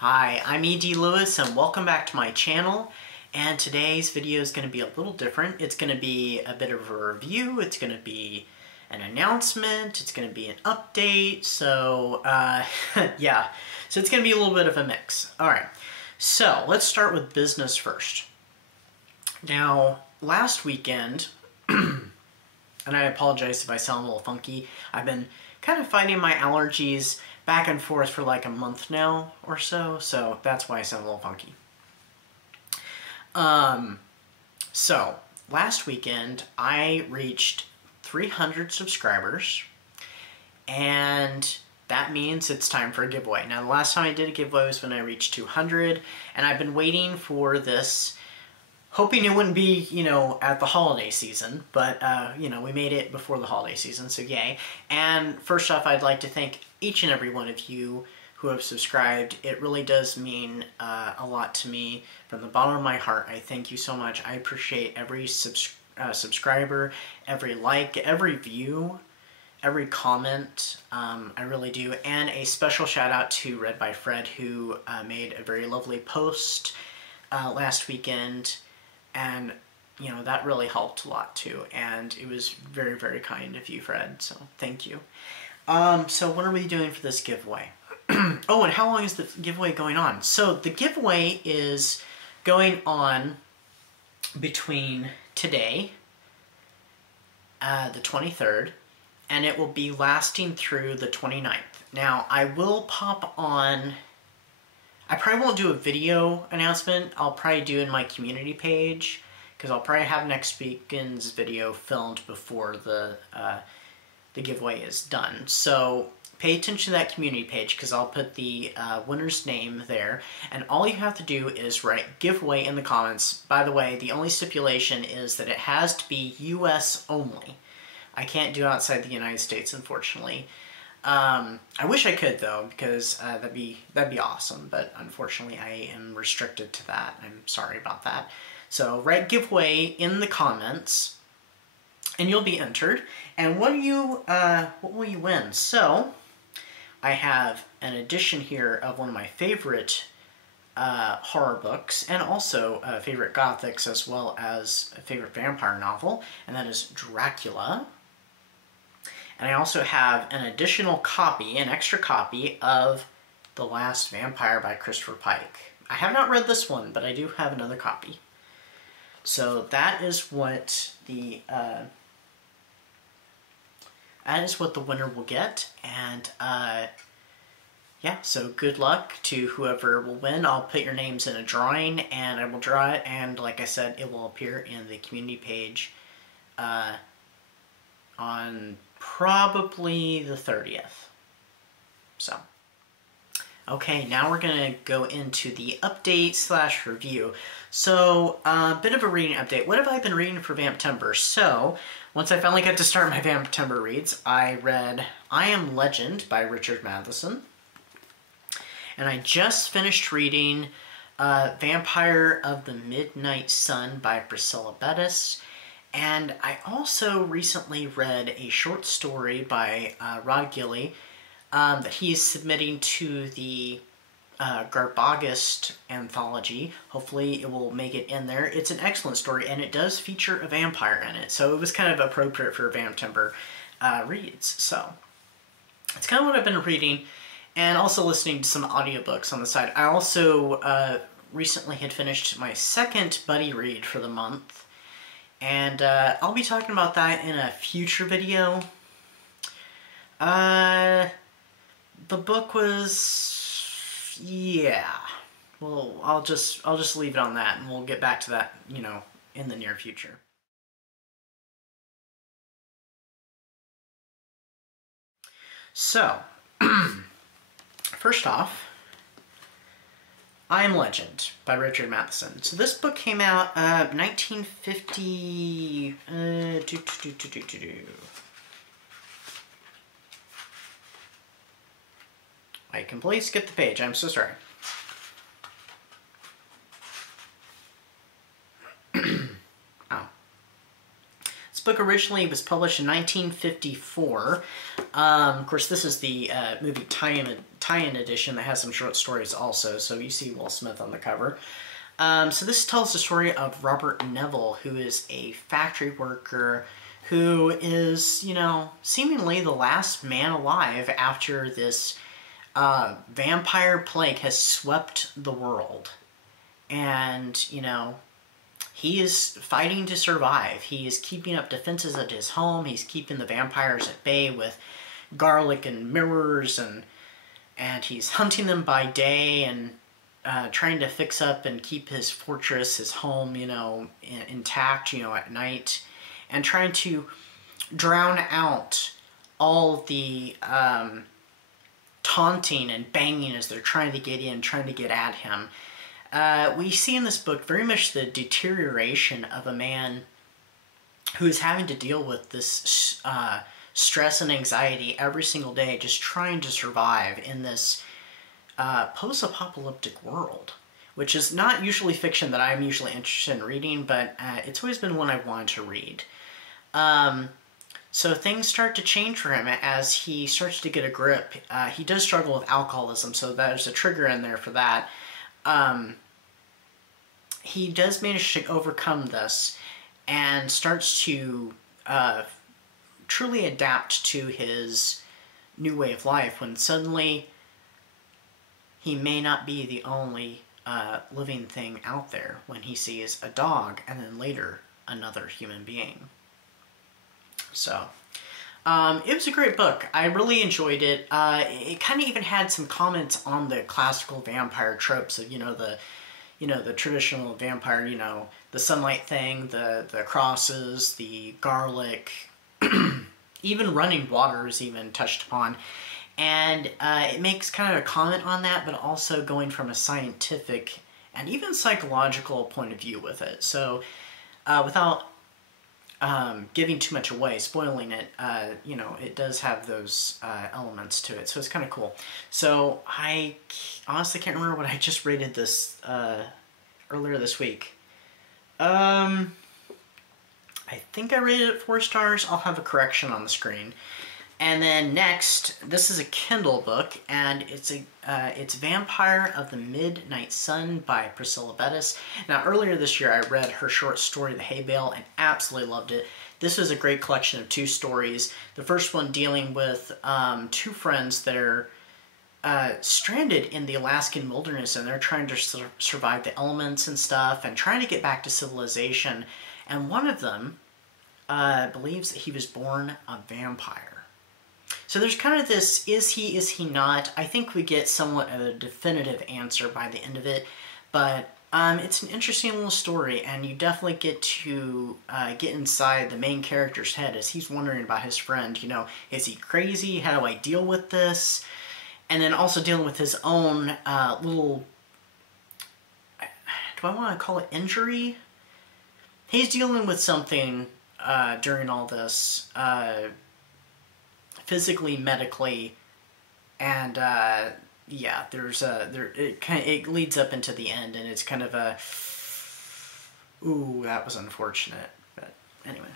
Hi, I'm E.D. Lewis and welcome back to my channel. And today's video is going to be a little different. It's going to be a bit of a review, it's going to be an announcement, it's going to be an update, so yeah. So it's going to be a little bit of a mix. Alright, so let's start with business first. Now, last weekend, and I apologize if I sound a little funky, I've been kind of fighting my allergies back and forth for like a month now or so that's why I sound a little funky. So, last weekend I reached 300 subscribers, and that means it's time for a giveaway. Now, the last time I did a giveaway was when I reached 200, and I've been waiting for this, hoping it wouldn't be, you know, at the holiday season, but, you know, we made it before the holiday season, so yay. And first off, I'd like to thank each and every one of you who have subscribed. It really does mean a lot to me. From the bottom of my heart, I thank you so much. I appreciate every subscriber, every like, every view, every comment. I really do. And a special shout out to Read by Fred, who made a very lovely post last weekend. And, you know, that really helped a lot too. And it was very, very kind of you, Fred. So thank you. So what are we doing for this giveaway? Oh, and how long is the giveaway going on? So the giveaway is going on between today, the 23rd, and it will be lasting through the 29th. Now, I will pop on... I probably won't do a video announcement. I'll probably do it in my community page, because I'll probably have next weekend's video filmed before the giveaway is done. So pay attention to that community page, because I'll put the winner's name there, and all you have to do is write giveaway in the comments. By the way, the only stipulation is that it has to be US only. I can't do outside the United States, unfortunately. I wish I could, though, because that'd be awesome, but unfortunately I am restricted to that. I'm sorry about that. So write giveaway in the comments, and you'll be entered. And what will you win? So I have an edition here of one of my favorite horror books, and also favorite gothics, as well as a favorite vampire novel, and that is Dracula. And I also have an additional copy, an extra copy, of The Last Vampire by Christopher Pike. I have not read this one, but I do have another copy. So that is what the winner will get, and yeah, so good luck to whoever will win. I'll put your names in a drawing, and I will draw it, and like I said, it will appear in the community page on probably the 30th. So, okay, now we're gonna go into the update / review. So, a bit of a reading update. What have I been reading for Vamptember? So, once I finally got to start my Vamptember reads, I read I Am Legend by Richard Matheson. And I just finished reading Vampire of the Midnight Sun by Priscilla Bettis. And I also recently read a short story by Rod Gilly that he is submitting to the Garbagast anthology. Hopefully it will make it in there. It's an excellent story, and it does feature a vampire in it, so it was kind of appropriate for Vamptember reads. So it's kind of what I've been reading, and also listening to some audiobooks on the side. I also recently had finished my second buddy read for the month, and I'll be talking about that in a future video. The book was... yeah. Well, I'll just leave it on that, and we'll get back to that, you know, in the near future. So, first off, I Am Legend by Richard Matheson. So this book came out 1950... I completely skipped the page. I'm so sorry. Oh. This book originally was published in 1954. Of course, this is the movie tie-in tie-in edition that has some short stories also. So you see Will Smith on the cover. So this tells the story of Robert Neville, who is a factory worker who is, you know, seemingly the last man alive after this vampire plague has swept the world. And, you know, he is fighting to survive. He is keeping up defenses at his home. He's keeping the vampires at bay with garlic and mirrors, and he's hunting them by day and trying to fix up and keep his fortress, his home, you know, intact, you know, at night, and trying to drown out all the taunting and banging as they're trying to get in, trying to get at him. We see in this book very much the deterioration of a man who is having to deal with this stress and anxiety every single day, just trying to survive in this post-apocalyptic world, which is not usually fiction that I'm usually interested in reading, but it's always been one I've wanted to read. So things start to change for him as he starts to get a grip. He does struggle with alcoholism, so there's a trigger in there for that. He does manage to overcome this and starts to truly adapt to his new way of life, when suddenly he may not be the only living thing out there, when he sees a dog and then later another human being. So it was a great book. I really enjoyed it. It kind of even had some comments on the classical vampire tropes of, you know, the traditional vampire, you know, the sunlight thing, the crosses, the garlic, even running water is even touched upon. And it makes kind of a comment on that, but also going from a scientific and even psychological point of view with it. So without giving too much away, spoiling it, you know, it does have those elements to it. So it's kind of cool. So I honestly can't remember what I just rated this earlier this week. I think I rated it 4 stars. I'll have a correction on the screen. And then next, this is a Kindle book, and it's Vampire of the Midnight Sun by Priscilla Bettis. Now, earlier this year, I read her short story, The Hay Bale, and absolutely loved it. This was a great collection of 2 stories. The first one dealing with 2 friends that are stranded in the Alaskan wilderness, and they're trying to survive the elements and stuff, and trying to get back to civilization. And one of them believes that he was born a vampire. So there's kind of this, is he not? I think we get somewhat of a definitive answer by the end of it, but it's an interesting little story, and you definitely get to get inside the main character's head as he's wondering about his friend. You know, is he crazy? How do I deal with this? And then also dealing with his own little, do I want to call it injury? He's dealing with something during all this, physically, medically, and yeah, it leads up into the end, and it's kind of a, ooh, that was unfortunate, but anyway.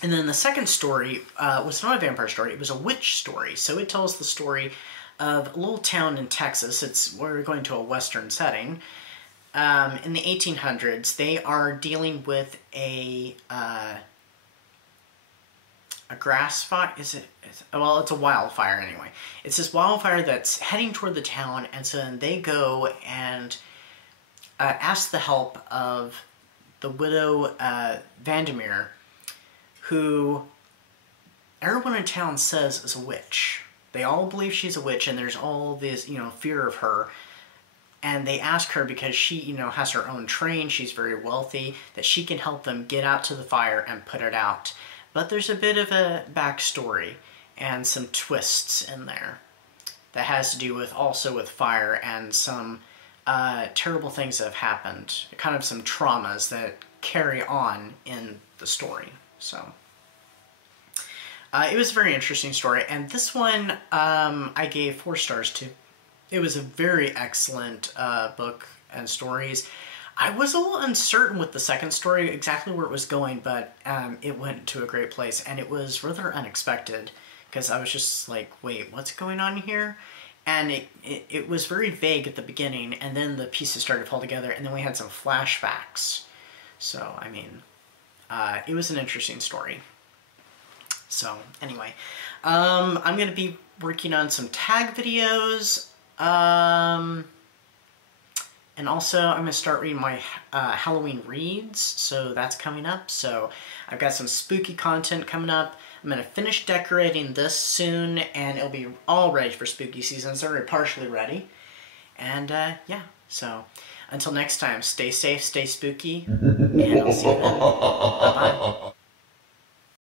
And then the second story was not a vampire story, it was a witch story. So it tells the story of a little town in Texas. We're going to a western setting. In the 1800s, they are dealing with a grass fire. Well, it's a wildfire anyway. It's this wildfire that's heading toward the town, and so then they go and ask the help of the widow Vamptember, who everyone in town says is a witch. They all believe she's a witch, and there's all this, you know, fear of her. And they ask her, because she, you know, has her own train, she's very wealthy, that she can help them get out to the fire and put it out. But there's a bit of a backstory and some twists in there that has to do with also with fire and some terrible things that have happened, kind of some traumas that carry on in the story. So it was a very interesting story, and this one I gave 4 stars to. It was a very excellent book and stories. I was a little uncertain with the second story exactly where it was going, but it went to a great place, and it was rather unexpected because I was just like, wait, what's going on here? And it was very vague at the beginning, and then the pieces started to fall together, and then we had some flashbacks. So, I mean, it was an interesting story. So, anyway, I'm going to be working on some tag videos, and also I'm going to start reading my Halloween reads, so that's coming up. So, I've got some spooky content coming up. I'm going to finish decorating this soon, and it'll be all ready for spooky season. It's already partially ready. And, yeah, so until next time, stay safe, stay spooky, and I'll see you then. Bye-bye.